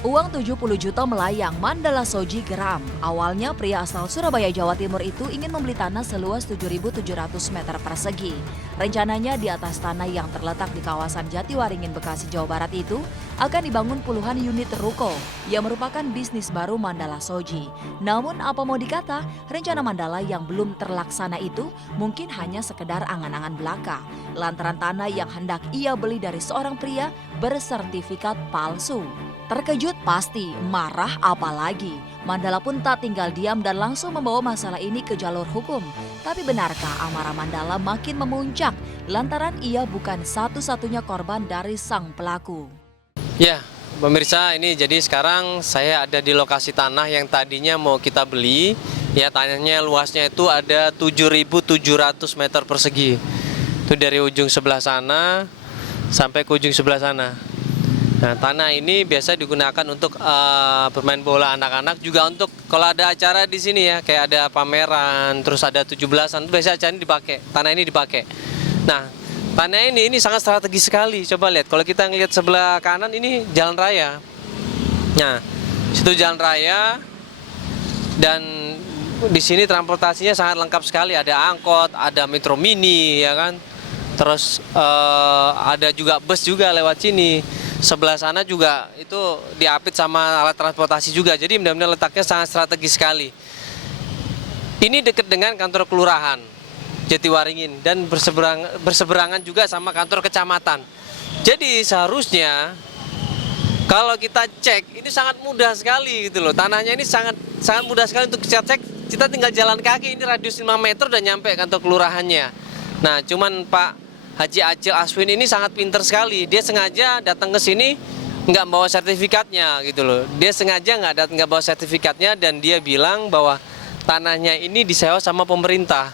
Uang 70 juta melayang, Mandala Soji geram. Awalnya pria asal Surabaya, Jawa Timur itu ingin membeli tanah seluas 7.700 meter persegi. Rencananya di atas tanah yang terletak di kawasan Jatiwaringin, Bekasi, Jawa Barat itu akan dibangun puluhan unit ruko yang merupakan bisnis baru Mandala Soji. Namun apa mau dikata, rencana Mandala yang belum terlaksana itu mungkin hanya sekedar angan-angan belaka. Lantaran tanah yang hendak ia beli dari seorang pria bersertifikat palsu. Terkejut pasti, marah apalagi. Mandala pun tak tinggal diam dan langsung membawa masalah ini ke jalur hukum. Tapi benarkah amarah Mandala makin memuncak lantaran ia bukan satu-satunya korban dari sang pelaku? Ya, pemirsa, ini jadi sekarang saya ada di lokasi tanah yang tadinya mau kita beli. Ya, tanahnya luasnya itu ada 7.700 meter persegi. Itu dari ujung sebelah sana sampai ke ujung sebelah sana. Nah, tanah ini biasa digunakan untuk bermain bola anak-anak, juga untuk kalau ada acara di sini ya, kayak ada pameran, terus ada 17-an, biasa acara ini dipakai, tanah ini dipakai. Nah, tanah ini sangat strategis sekali. Coba lihat, kalau kita ngelihat sebelah kanan ini jalan raya. Nah, situ jalan raya dan di sini transportasinya sangat lengkap sekali. Ada angkot, ada metro mini, ya kan. Terus ada juga bus juga lewat sini. Sebelah sana juga itu diapit sama alat transportasi juga. Jadi benar-benar letaknya sangat strategis sekali. Ini dekat dengan kantor kelurahan Jatiwaringin dan berseberangan juga sama kantor kecamatan. Jadi seharusnya kalau kita cek ini sangat mudah sekali gitu loh. Tanahnya ini sangat mudah sekali untuk kita cek. Kita tinggal jalan kaki, ini radius 5 meter udah nyampe kantor kelurahannya. Nah, cuman Pak Haji Acil Aswin ini sangat pinter sekali. Dia sengaja datang ke sini nggak bawa sertifikatnya gitu loh. Dia sengaja nggak bawa sertifikatnya dan dia bilang bahwa tanahnya ini disewa sama pemerintah.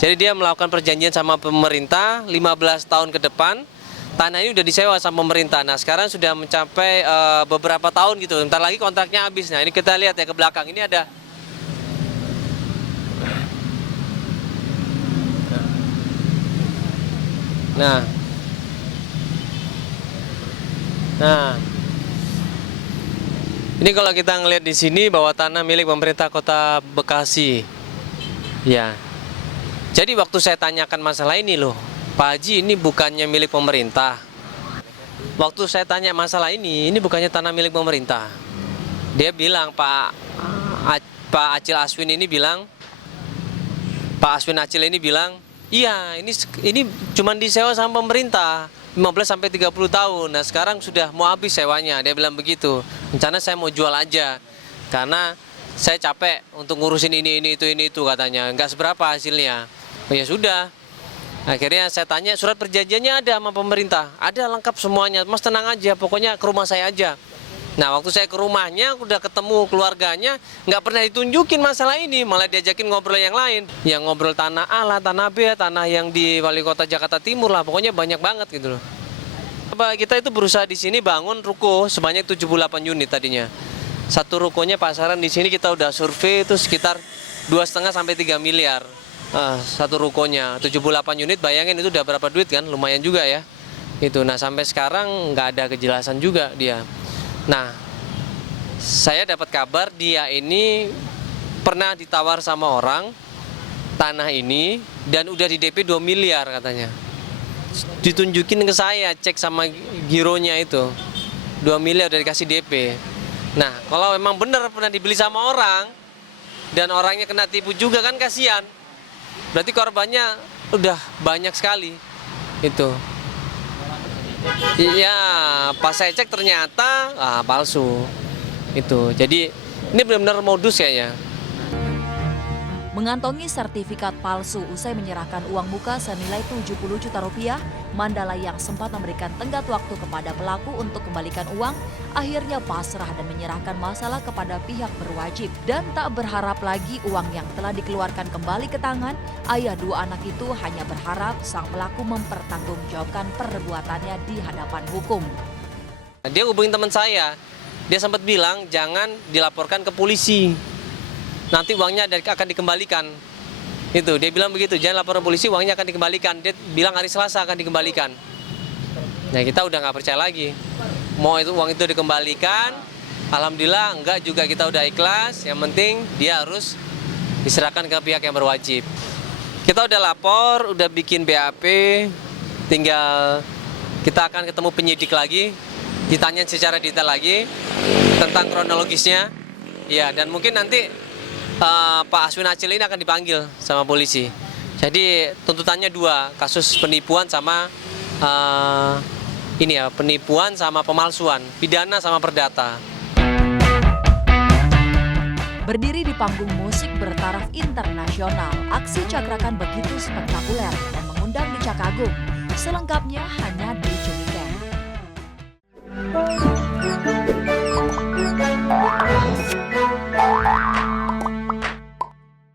Jadi dia melakukan perjanjian sama pemerintah 15 tahun ke depan. Tanah ini udah disewa sama pemerintah. Nah, sekarang sudah mencapai beberapa tahun gitu. Bentar lagi kontraknya habis. Nah, ini kita lihat ya ke belakang. Ini ada Nah, ini kalau kita ngelihat di sini bahwa tanah milik pemerintah Kota Bekasi. Ya. Jadi waktu saya tanyakan masalah ini loh, Pak Haji, ini bukannya milik pemerintah. Waktu saya tanya masalah ini bukannya tanah milik pemerintah. Dia bilang Pak Acil Aswin ini bilang, Pak Aswin Acil ini bilang, iya, ini cuma disewa sama pemerintah 15 sampai 30 tahun. Nah, sekarang sudah mau habis sewanya. Dia bilang begitu. Rencana saya mau jual aja. Karena saya capek untuk ngurusin ini itu katanya. Enggak seberapa hasilnya. Oh ya sudah. Akhirnya saya tanya, surat perjanjiannya ada sama pemerintah. Ada lengkap semuanya. Mas tenang aja, pokoknya ke rumah saya aja. Nah, waktu saya ke rumahnya, udah ketemu keluarganya, nggak pernah ditunjukin masalah ini, malah diajakin ngobrol yang lain. Yang ngobrol tanah A lah, tanah B, tanah yang di Wali Kota Jakarta Timur lah, pokoknya banyak banget gitu loh. Kita itu berusaha di sini bangun ruko sebanyak 78 unit tadinya. Satu rukonya pasaran di sini kita udah survei itu sekitar 2,5 sampai 3 miliar. Satu rukonya, 78 unit, bayangin itu udah berapa duit kan, lumayan juga ya. Itu. Nah, sampai sekarang nggak ada kejelasan juga dia. Nah, saya dapat kabar dia ini pernah ditawar sama orang tanah ini dan udah di DP 2 miliar katanya. Ditunjukin ke saya, cek sama gironya itu. 2 miliar udah dikasih DP. Nah, kalau memang benar pernah dibeli sama orang dan orangnya kena tipu juga kan kasihan. Berarti korbannya udah banyak sekali. Itu. Iya, pas saya cek ternyata palsu. Itu. Jadi ini benar-benar modus kayaknya. Mengantongi sertifikat palsu usai menyerahkan uang muka senilai 70 juta rupiah, Mandala yang sempat memberikan tenggat waktu kepada pelaku untuk kembalikan uang, akhirnya pasrah dan menyerahkan masalah kepada pihak berwajib. Dan tak berharap lagi uang yang telah dikeluarkan kembali ke tangan, ayah dua anak itu hanya berharap sang pelaku mempertanggungjawabkan perbuatannya di hadapan hukum. Dia hubungin teman saya, dia sempat bilang jangan dilaporkan ke polisi. Nanti uangnya akan dikembalikan. Itu, dia bilang begitu, jangan lapor polisi, uangnya akan dikembalikan. Dia bilang hari Selasa akan dikembalikan. Nah, kita udah nggak percaya lagi. Mau itu uang itu dikembalikan, Alhamdulillah enggak juga, kita udah ikhlas. Yang penting dia harus diserahkan ke pihak yang berwajib. Kita udah lapor, udah bikin BAP, tinggal kita akan ketemu penyidik lagi, ditanya secara detail lagi tentang kronologisnya. Ya, dan mungkin nanti Pak Aswin Acil ini akan dipanggil sama polisi. Jadi tuntutannya dua, kasus penipuan sama penipuan sama pemalsuan, pidana sama perdata. Berdiri di panggung musik bertaraf internasional, aksi Cakrakan begitu spektakuler dan mengundang decak kagum. Selengkapnya hanya di Juniken.